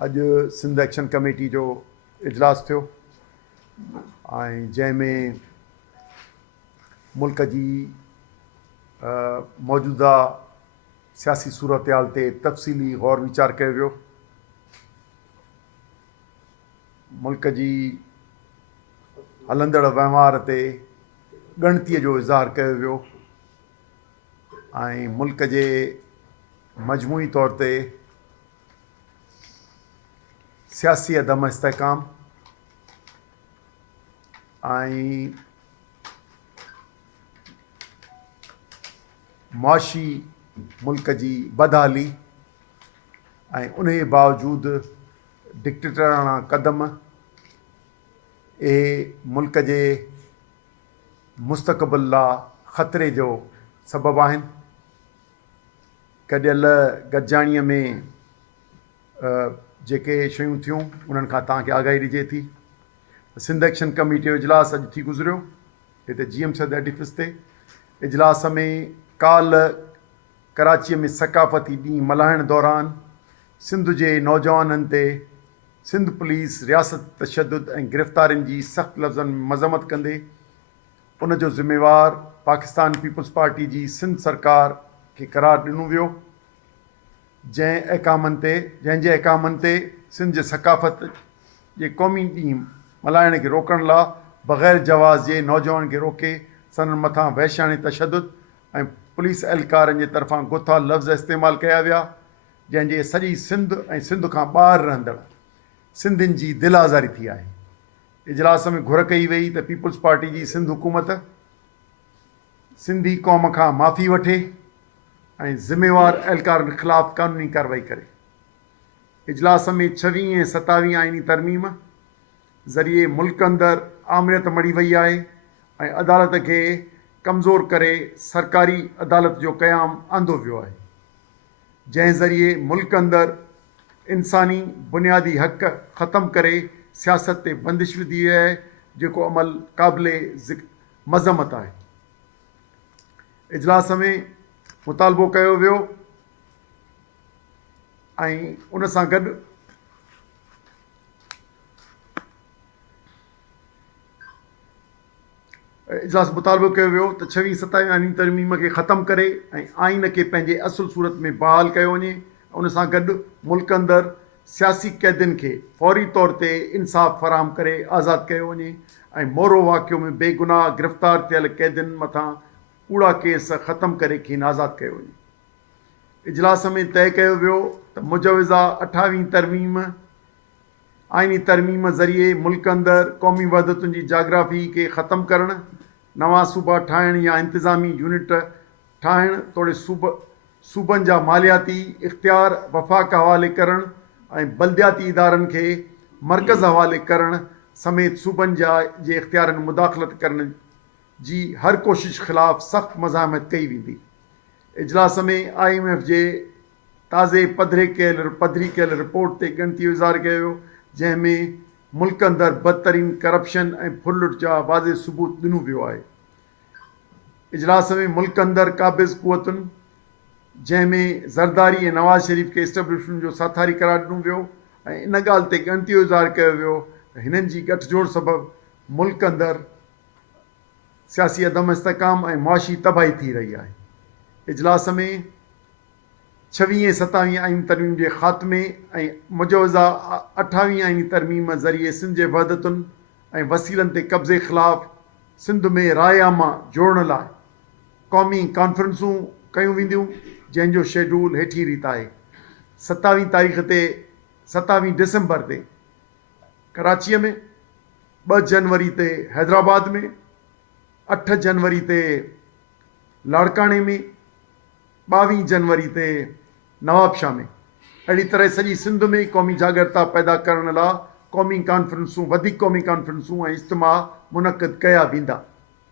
अॼु Sindh action committee जो इजलास थियो ऐं जंहिंमें मुल्क जी मौजूदा सियासी सूरतहाल ते तफ़सीली गौर वीचार कयो वियो। मुल्क जी हलंदड़ वहिंवार ते ॻणतीअ जो इज़हार कयो वियो ऐं मुल्क जे मजमूई तौर ते सियासी अदम इस्तेहकाम ऐं मुआशी मुल्क जी बदहाली ऐं उन जे बावजूदु डिक्टेटराना क़दम मुल्क जे मुस्तक़बिल लाइ ख़तरे जो सबबु आहिनि। कॾहिं गॾिजाणीअ में जेके शयूं थियूं उन्हनि खां तव्हांखे आगाही ॾिजे थी। सिंध एक्शन कमेटी जो इजलास अॼु थी गुज़रियो हिते GM सद एडिफिस ते। इजलास में काल कराचीअ में सकाफ़ती ॾींहुं मल्हाइण दौरान सिंध जे नौजवाननि ते सिंध पुलिस रियासत तशदुद ऐं गिरफ़्तारियुनि जी सख़्त लफ़्ज़नि में मज़म्मत कंदे उन जो ज़िम्मेवार पाकिस्तान पीपल्स पार्टी जी सिंध सरकार खे क़रार ॾिनो वियो, जंहिंजे अहकामनि ते सिंध जे सकाफ़त जे क़ौमी ॾींहुं मल्हाइण खे रोकण लाइ बग़ैर जवाज़ जे नौजवान खे रोके संदनि मथां वहशानी तशदुद ऐं पुलिस एहलकारनि जे तरफ़ां गुथा लफ़्ज़ इस्तेमालु कया विया, जंहिंजे सॼी सिंध ऐं सिंध खां ॿाहिरि रहंदड़ सिंधियुनि जी दिलि आज़ारी थी आहे। इजलास में घुर कई वई त पीपल्स पार्टी जी सिंध हुकूमत सिंधी क़ौम खां माफ़ी वठे ऐं ज़िम्मेवार एहलकारनि ख़िलाफ़ु क़ानूनी कार्रवाई करे। इजलास में 26 ऐं 27 आइनी तरमीम ज़रिए मुल्क अंदरि आमरियत मड़ी वई आहे ऐं अदालत खे कमज़ोर करे सरकारी अदालत जो क़याम आंदो वियो आहे, जंहिं ज़रिए मुल्क अंदरि इंसानी बुनियादी हक़ ख़तमु करे सियासत ते बंदिश विधी वई आहे, जेको अमल क़ाबिले मज़म्मत आहे। इजलास में मुतालबो कयो वियो ऐं उन सां गॾु इजलास मुतालबो कयो वियो त 26-27 आइनी तरमीम खे ख़तमु करे ऐं आइन खे पंहिंजे असुल सूरत में बहाल कयो वञे। उन सां गॾु मुल्क अंदरि सियासी क़ैदियुनि खे फौरी तौर ते इंसाफ़ फ़राहम करे आज़ादु कयो वञे ऐं मोरो वाक़ियो में बेगुनाह गिरफ़्तार थियल क़ैदियुनि मथां कूड़ा केस ख़तमु करे खेनि आज़ादु कयो वञे। इजलास में तय कयो वियो त मुजवज़ा 28वीं तरमीम आइनी तरमीम ज़रिए मुल्क अंदरि क़ौमी वहदतुनि जी जाग्राफ़ी खे ख़तमु करणु, नवां सूबा ठाहिणु या इंतिज़ामी यूनिट ठाहिणु, तोड़े सूबनि जा मालियाती इख़्तियार वफ़ाक़ हवाले करणु ऐं बल्दियाती इदारनि खे मर्कज़ हवाले करणु समेत सूबनि जे इख़्तियारनि मुदाख़लत करण जी हर कोशिश ख़िलाफ़ु सख़्त मज़ामत कई वेंदी। इजलास में IMF जे ताज़े पधरी कयल रिपोर्ट ते ॻणती जो इज़हार कयो वियो, जंहिंमें मुल्क अंदरि बदतरीन करप्शन ऐं फुलुट जा वाज़े सबूत ॾिनो वियो आहे। इजलास में मुल्क अंदरि क़ाबिज़ क़ुवतुनि जंहिंमें ज़रदारी ऐं नवाज़ शरीफ़ खे इस्टेब्लिशमेंट जो साथारी करार ॾिनो वियो ऐं इन ॻाल्हि ते ॻणती जो इज़हार कयो वियो त हिननि जी गठजोड़ सबबु मुल्क अंदरि सियासी अदम इस्तेहकाम ऐं मुआशी तबाही थी रही आहे। इजलास में 26 ऐं 27 आइनी तरमीम जे ख़ात्मे ऐं मुजवज़ा 28वीं आइनी तरमीम ज़रिए सिंध जे वहदतुनि ऐं वसीलनि ते कब्ज़े ख़िलाफ़ु सिंध में रायआमा जोड़ण लाइ क़ौमी कॉन्फ्रेंसूं कयूं वेंदियूं, जंहिंजो शेड्यूल हेठी रीति आहे। 27 डिसंबर ते कराचीअ में, 2 जनवरी ते हैदराबाद में, 8 जनवरी ते लाड़काणे में, 22 जनवरी ते नवाबशाह में। अहिड़ी तरह सॼी सिंध में क़ौमी जागरता पैदा करण लाइ क़ौमी कॉन्फ्रेंसूं, वधीक क़ौमी कॉन्फ्रेंसूं ऐं इज्तिमा मुनक़िद कया वेंदा।